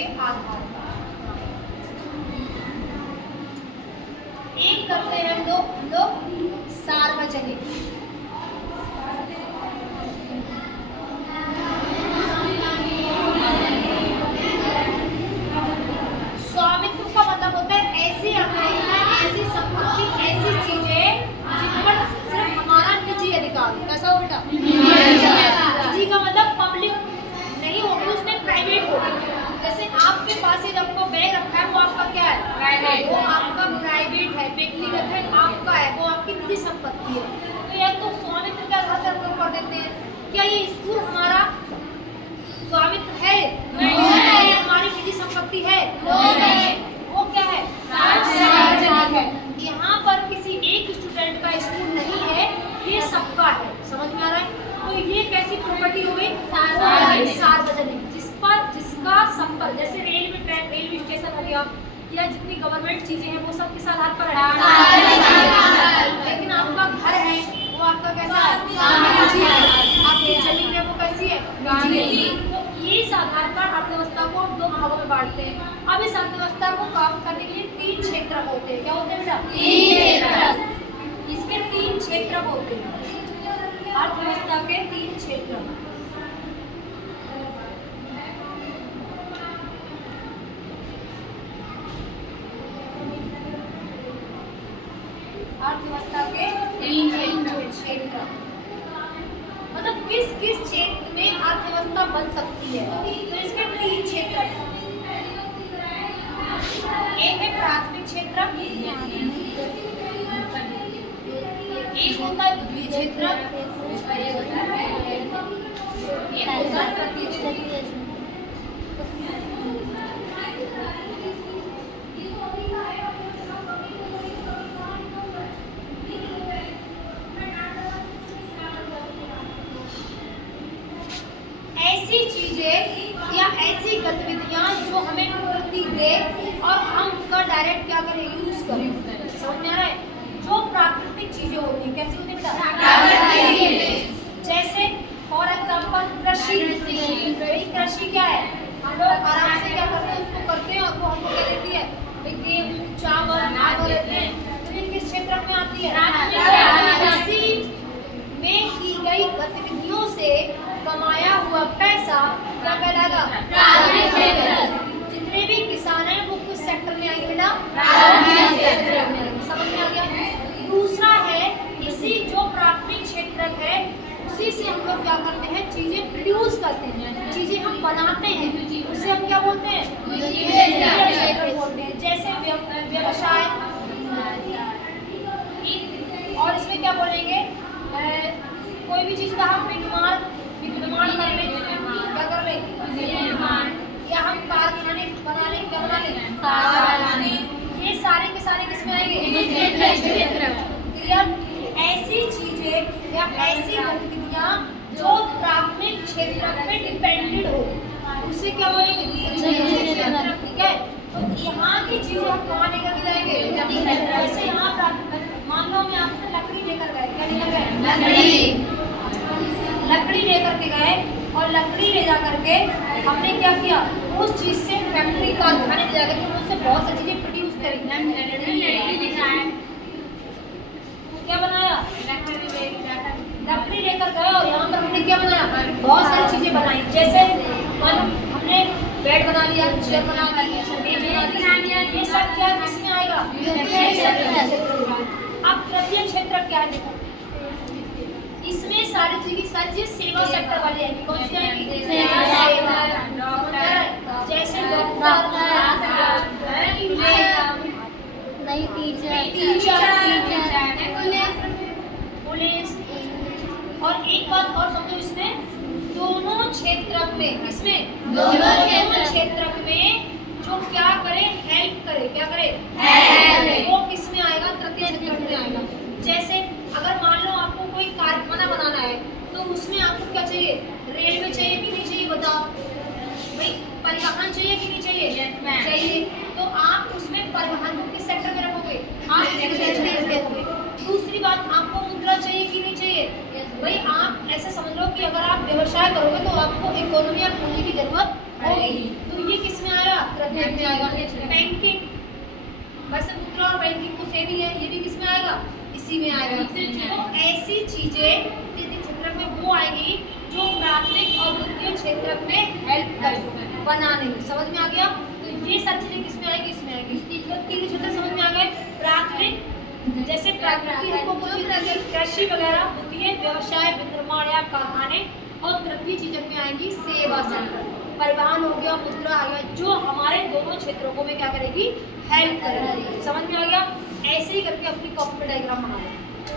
के आधार पर। एक करते हैं हम लोग सार्वजनिक। स्वामित्व का मतलब होता है ऐसी ऐसी संपत्ति, ऐसी चीजें जिन पर सिर्फ हमारा निजी अधिकार हो। कैसा हो बेटा? निजी का मतलब पब्लिक नहीं होगी, उसमें प्राइवेट होगी। जैसे आपके पास ही आपको बैग रखा है, वो आपका क्या है? प्राइवेट। वो आपका प्राइवेट है, व्यक्तिगत है, आपका है, वो आपकी निजी संपत्ति है। तो यह तो स्वामित्व के आधार पर हम लोग पढ़ देते हैं। क्या ये स्कूल हमारा स्वामित्व है? नहीं। हमारी निजी संपत्ति है? नहीं। वो क्या है? सार्वजनिक है। यहाँ पर किसी एक स्टूडेंट का स्कूल नहीं है, ये सबका है। समझ में आ रहा है? तो ये कैसी प्रॉपर्टी हो गई? सार्वजनिक। जिसका संपर्क, जैसे रेलवे ट्रैक, रेलवे स्टेशन हो गया, या जितनी गवर्नमेंट चीजें हैं वो सब किस आधार पर है? लेकिन आपका घर है, वो आपका कैसा है? आपकी जमीन है, वो कैसी है? तो ये इस आधार पर अर्थव्यवस्था को दो भागों में बांटते हैं। अब इस अर्थव्यवस्था को काम करने के लिए तीन क्षेत्र होते हैं। क्या होते हैं बेटा? तीन क्षेत्र। इसके तीन क्षेत्र होते हैं, अर्थव्यवस्था के तीन क्षेत्र। अर्थव्यवस्था के तीन क्षेत्र मतलब किस किस क्षेत्र में अर्थव्यवस्था बन सकती है। तो इसके तीन क्षेत्र, एक है प्राथमिक क्षेत्र, एक होता है द्वितीय क्षेत्र, एक होता है तृतीय क्षेत्र। ऐसी चीजें या ऐसी गतिविधियां जो हमें प्रकृति दे और हम उनका डायरेक्ट क्या करें? यूज करें। समझ में आ रहा है? जो प्राकृतिक चीजें होती हैं, कैसी होती है बेटा? जैसे फॉर एग्जाम्पल कृषि। कृषि क्या है? हम लोग आराम से क्या करते हैं? उसको करते हैं और वो हमको क्या देती है? गेहूं, चावल, अनाज देते हैं। तो ये किस क्षेत्र में आती है? कृषि में की गई गतिविधियों से कमाया हुआ पैसा क्या कहलाएगा? प्राथमिक क्षेत्र। जितने भी किसान हैं वो किस सेक्टर में आएंगे बेटा? प्राथमिक क्षेत्र में। समझ में आ गया? दूसरा है, इसी जो प्राथमिक क्षेत्र है उसी से हम लोग क्या करते हैं? चीजें प्रोड्यूस करते हैं, चीजें हम बनाते हैं, उसे हम क्या बोलते हैं? क्षेत्र बोलते हैं। जैसे व्यवसाय, और इसमें क्या बोलेंगे? कोई भी चीज का हम निर्माण कर रहे हैं, क्या कर रहे हैं? या हम कारखाने बना रहे हैं, क्या बना रहे हैं? ये सारे के सारे किसमें आएंगे? क्लियर? ऐसी चीजें या ऐसी गतिविधियां जो प्राथमिक क्षेत्र पे डिपेंडेड हो उसे क्या बोलेंगे? ठीक है? तो यहाँ की चीजें हम कहाँ लेकर के जाएंगे? जैसे यहाँ मान लो मैं आपसे लकड़ी लेकर गए, क्या लेकर गए? लकड़ी लेकर के गए और लकड़ी ले जा करके हमने क्या किया? उस चीज से फैक्ट्री कारखाने ले जाकर के उससे बहुत सारी चीजें प्रोड्यूस करी। क्या बनाया? लकड़ी लेकर गए और यहाँ पर हमने क्या बनाया? बहुत सारी चीजें बनाई। जैसे मानो हमने बेड बना लिया, चेयर बना लिया, ये सब क्या किसमें आएगा? अब तृतीय क्षेत्र क्या है? देखो इसमें सारी चीजें सेवा सेक्टर वाली आएगी। कौन सी आएगी? जैसे डॉक्टर, पुलिस। और एक बात और समझो, इसमें दोनों क्षेत्र में, इसमें दोनों क्षेत्र में जो क्या करे? हेल्प करे। क्या करे? वो किसमें आएगा? तृतीय क्षेत्र में आएगा। जैसे अगर मान लो आपको कोई कारखाना बनाना है तो उसमें आपको क्या चाहिए? रेलवे चाहिए कि नहीं चाहिए? बताओ भाई। परिवहन चाहिए कि नहीं चाहिए? चाहिए। तो आप उसमें परिवहन को किस सेक्टर में रखोगे? आप। दूसरी बात, आपको मुद्रा चाहिए कि नहीं चाहिए? भाई आप ऐसे समझ लो कि अगर आप व्यवसाय करोगे तो आपको इकोनॉमी या पूंजी की जरूरत होगी। तो ये किस में आएगा? तृतीय में आएगा। बैंकिंग, वैसे मुद्रा और बैंकिंग तो सेम ही है, ये भी किस में आएगा? इसी में आएगा। तो ऐसी चीजें तृतीय क्षेत्र में वो आएगी जो प्राथमिक और द्वितीय क्षेत्र में हेल्प करेगी बनाने में। समझ में आ गया? तो ये सब चीजें किस में आएगी? इसमें आएगी। तो तीन क्षेत्र समझ में आ गए। प्राथमिक जैसे कृषि वगैरह, द्वितीय व्यवसाय विनिर्माण या कारखाने, और तृतीय चीजों में आएंगी सेवा सेक्टर, परिवहन हो गया, मुद्रा आ गया, जो हमारे दोनों क्षेत्रों को में क्या करेगी? हेल्प करेगी। समझ में आ गया? ऐसे ही करके अपनी कॉपी में डायग्राम बना लो।